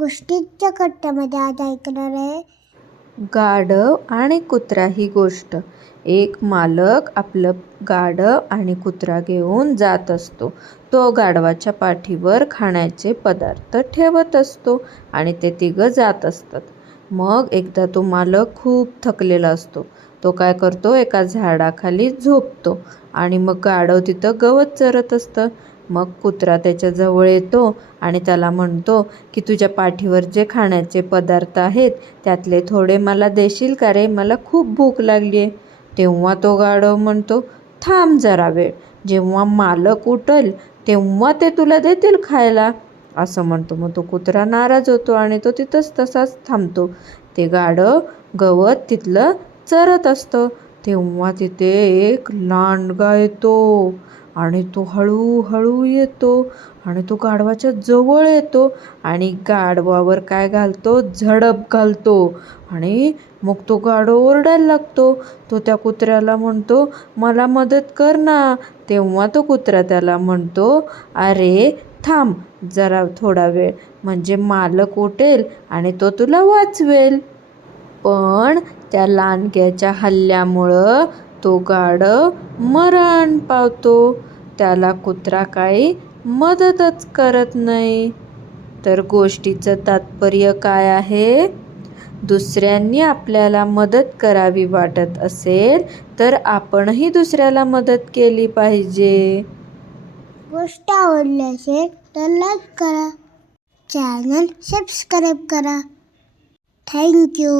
गोष्टीच्या कट्ट्यामध्ये आज ऐकणार आहे गाढव आणि कुत्रा ही गोष्ट. एक मालक आपलं गाढव आणि कुत्रा घेऊन जात असतो. तो गाढवाच्या पाठीवर खाण्याचे पदार्थ ठेवत असतो आणि ते तिघं जात असतात. मग एकदा तो मालक खूप थकलेला असतो. तो काय करतो, एका झाडाखाली झोपतो आणि मग गाढव तिथं गवत चरत असतं. मग कुत्रा त्याच्या जवळ येतो आणि त्याला म्हणतो की तुझ्या पाठीवर जे खाण्याचे पदार्थ आहेत त्यातले थोडे मला देशील का रे, मला खूप भूक लागली आहे. तेव्हा तो गाढव म्हणतो, थांब जरा वेळ, जेव्हा मालक उठल तेव्हा ते तुला देतील खायला, असं म्हणतो. मग तो कुत्रा नाराज होतो आणि तो तिथंच तसाच थांबतो. ते गाढव गवत तिथलं चरत असतं. तेव्हा तिथे एक लांडगा येतो आणि तो हळूहळू येतो आणि तो गाढवाच्या जवळ येतो आणि गाढवावर काय घालतो, झडप घालतो आणि मग तो गाढव ओरडायला लागतो. तो त्या कुत्र्याला म्हणतो, मला मदत कर ना. तेव्हा तो कुत्रा त्याला म्हणतो, अरे थांब जरा थोडा वेळ, म्हणजे मालक उठेल आणि तो तुला वाचवेल. पण त्या लांडग्याच्या हल्ल्यामुळं तो गाढव मरण पावतो. त्याला कुत्रा काही मदतच करत नाही. तर गोष्टीचं तात्पर्य काय आहे? दुसऱ्यांनी आपल्याला मदत करावी वाटत असेल तर आपणही दुसऱ्याला मदत केली पाहिजे. गोष्ट आवडली असेल तर लाईक करा, चॅनल सबस्क्राईब करा. थँक्यू.